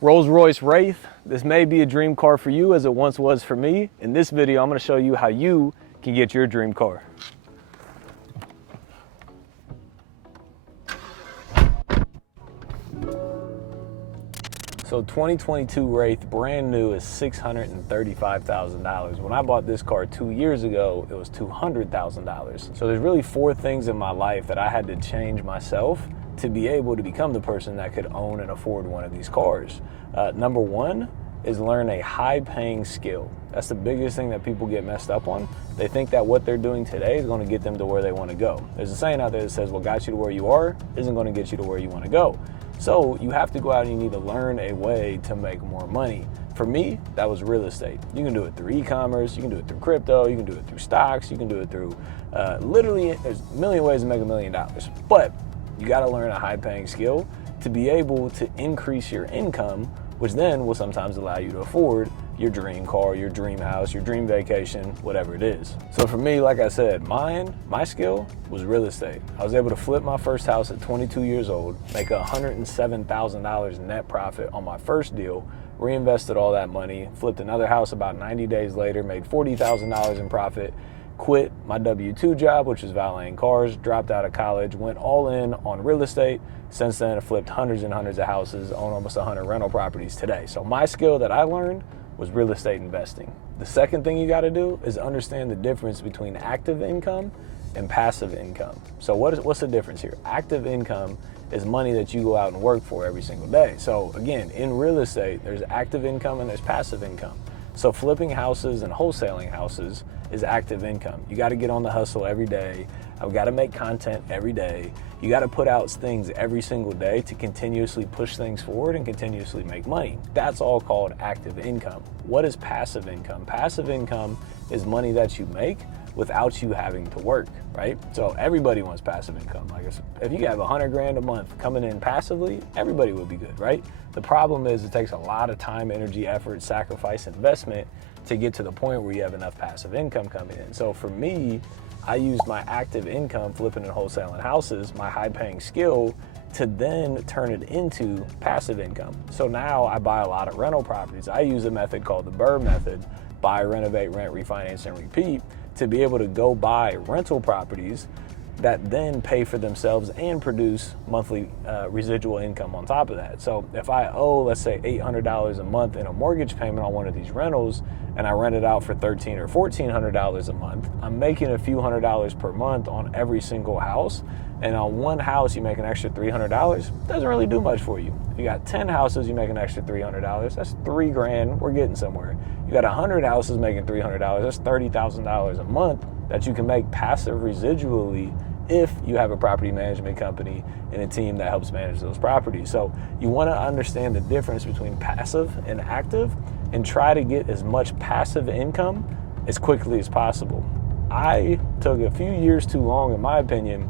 Rolls Royce Wraith. This may be a dream car for you as it once was for me. In this video, I'm going to show you how you can get your dream car. So 2022 Wraith, brand new, is $635,000. When I bought this car 2 years ago, it was $200,000. So there's really four things in my life that I had to change myself to be able to become the person that could own and afford one of these cars. Number one is learn a high-paying skill. That's the biggest thing that people get messed up on. They think that what they're doing today is going to get them to where they want to go. There's a saying out there that says what got you to where you are isn't going to get you to where you want to go. So you have to go out and you need to learn a way to make more money. For me, that was real estate. You can do it through e-commerce, you can do it through crypto, you can do it through stocks, you can do it through, literally, there's a million ways to make $1 million. But you got to learn a high-paying skill to be able to increase your income, which then will sometimes allow you to afford your dream car, your dream house, your dream vacation, whatever it is. So for me, like I said, my skill was real estate. I was able to flip my first house at 22 years old, make $107,000 net profit on my first deal, reinvested all that money, flipped another house about 90 days later, made $40,000 in profit, quit my W-2 job, which was valeting cars, dropped out of college, went all in on real estate. Since then, I flipped hundreds and hundreds of houses, own almost 100 rental properties today. So my skill that I learned was real estate investing. The second thing you got to do is understand the difference between active income and passive income. So what's the difference here? Active income is money that you go out and work for every single day. So again, in real estate, there's active income and there's passive income. So flipping houses and wholesaling houses is active income. You got to get on the hustle every day. I've got to make content every day. You got to put out things every single day to continuously push things forward and continuously make money. That's all called active income. What is passive income? Passive income is money that you make without you having to work, right? So everybody wants passive income. Like if you have 100 grand a month coming in passively, everybody would be good, right? The problem is it takes a lot of time, energy, effort, sacrifice, investment to get to the point where you have enough passive income coming in. So for me, I used my active income, flipping and wholesaling houses, my high-paying skill, to then turn it into passive income. So now I buy a lot of rental properties. I use a method called the Bur Method, buy, renovate, rent, refinance, and repeat, to be able to go buy rental properties that then pay for themselves and produce monthly residual income on top of that. So if I owe, let's say, $800 a month in a mortgage payment on one of these rentals, and I rent it out for $1,300 or $1,400 a month, I'm making a few $100s per month on every single house. And on one house, you make an extra $300. Doesn't really do much for you. You got 10 houses, you make an extra $300. That's $3 grand. We're getting somewhere. You got 100 houses making $300. That's $30,000 a month that you can make passive residually if you have a property management company and a team that helps manage those properties. So you want to understand the difference between passive and active and try to get as much passive income as quickly as possible. I took a few years too long, in my opinion,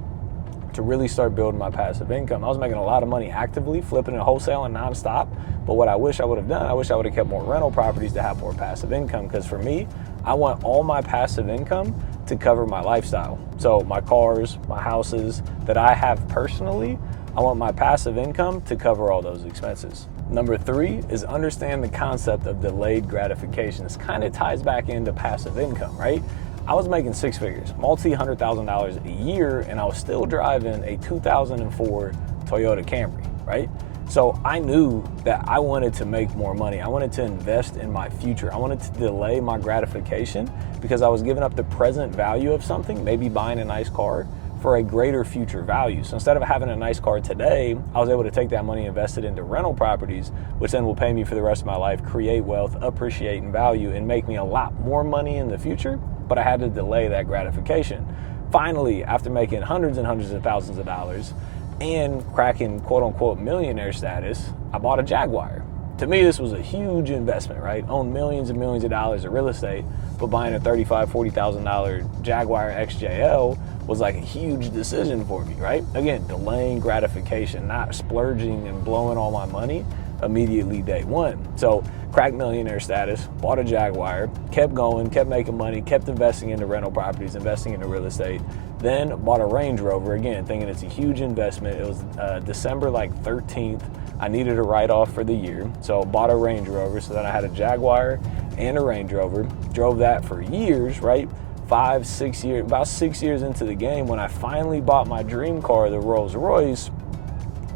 to really start building my passive income. I was making a lot of money actively, flipping and wholesaling nonstop. But what I wish I would have done, I wish I would have kept more rental properties to have more passive income. Because for me, I want all my passive income to cover my lifestyle. So my cars, my houses that I have personally, I want my passive income to cover all those expenses. Number three is understand the concept of delayed gratification. This kind of ties back into passive income, right? I was making six figures, multi-$100,000 a year, and I was still driving a 2004 Toyota Camry, right? So I knew that I wanted to make more money. I wanted to invest in my future. I wanted to delay my gratification because I was giving up the present value of something, maybe buying a nice car, for a greater future value. So instead of having a nice car today, I was able to take that money, invest it into rental properties, which then will pay me for the rest of my life, create wealth, appreciate in value, and make me a lot more money in the future. But I had to delay that gratification. Finally, after making hundreds and hundreds of thousands of dollars and cracking quote unquote millionaire status, I bought a Jaguar. To me, this was a huge investment, right? Owned millions and millions of dollars of real estate, but buying a $35,000, $40,000 Jaguar XJL was like a huge decision for me, right? Again, delaying gratification, not splurging and blowing all my money immediately day one. So cracked millionaire status, bought a Jaguar, kept going, kept making money, kept investing into rental properties, investing into real estate, then bought a Range Rover, again, thinking it's a huge investment. It was December like 13th I needed a write-off for the year, so bought a Range Rover. So then I had a Jaguar and a Range Rover, drove that for years, right? 5, 6 years, about 6 years into the game, when I finally bought my dream car, the Rolls Royce,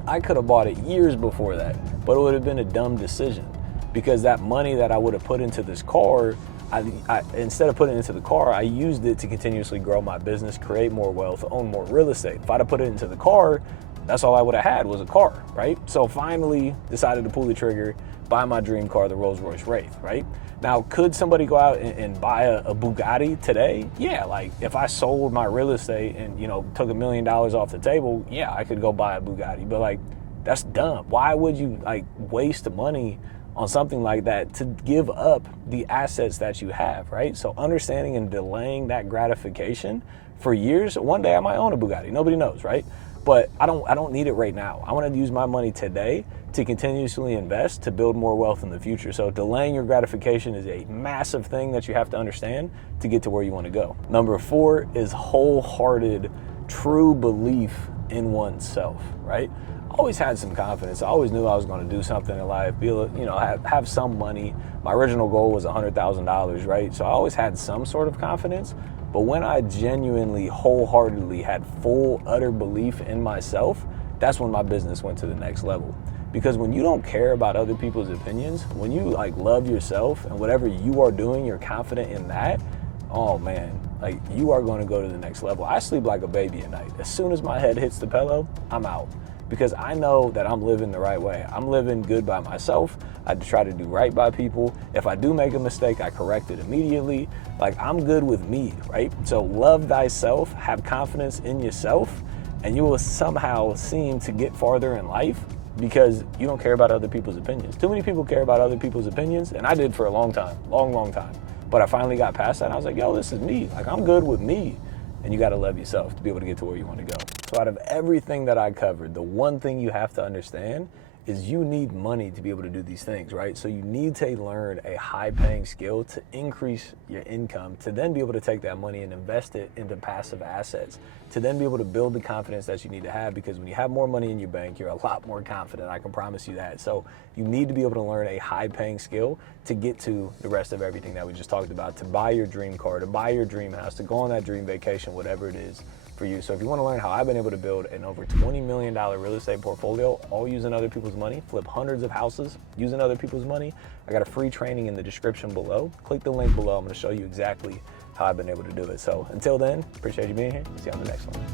I could have bought it years before that, but it would have been a dumb decision, because that money that I would have put into this car, instead of putting it into the car, I used it to continuously grow my business, create more wealth, own more real estate. If I'd have put it into the car, that's all I would have had was a car, right? So finally decided to pull the trigger, buy my dream car, the Rolls Royce Wraith, right? Now, could somebody go out and buy a Bugatti today? Yeah, like if I sold my real estate and, you know, took $1 million off the table, yeah, I could go buy a Bugatti. But like, that's dumb. Why would you like waste money on something like that to give up the assets that you have, right? So understanding and delaying that gratification for years. One day I might own a Bugatti. Nobody knows, right? But I don't need it right now. I want to use my money today to continuously invest to build more wealth in the future. So delaying your gratification is a massive thing that you have to understand to get to where you want to go. Number 4 is wholehearted, true belief in oneself, right? I always had some confidence. I always knew I was going to do something in life, be able to, you know, have some money. My original goal was $100,000, right? So I always had some sort of confidence. But when I genuinely, wholeheartedly had full, utter belief in myself, that's when my business went to the next level. Because when you don't care about other people's opinions, when you like love yourself and whatever you are doing, you're confident in that, oh man, like you are going to go to the next level. I sleep like a baby at night. As soon as my head hits the pillow, I'm out. Because I know that I'm living the right way. I'm living good by myself. I try to do right by people. If I do make a mistake, I correct it immediately. Like, I'm good with me, right? So love thyself, have confidence in yourself, and you will somehow seem to get farther in life because you don't care about other people's opinions. Too many people care about other people's opinions, and I did for a long time, long time. But I finally got past that, and I was like, yo, this is me. Like, I'm good with me. And you got to love yourself to be able to get to where you want to go. So out of everything that I covered, the one thing you have to understand is you need money to be able to do these things, right? So you need to learn a high-paying skill to increase your income, to then be able to take that money and invest it into passive assets, to then be able to build the confidence that you need to have, because when you have more money in your bank, you're a lot more confident, I can promise you that. So you need to be able to learn a high-paying skill to get to the rest of everything that we just talked about, to buy your dream car, to buy your dream house, to go on that dream vacation, whatever it is for you. So if you want to learn how I've been able to build an over $20 million real estate portfolio, all using other people's money, flip hundreds of houses using other people's money, I got a free training in the description below. Click the link below. I'm going to show you exactly how I've been able to do it. So until then, appreciate you being here. See you on the next one.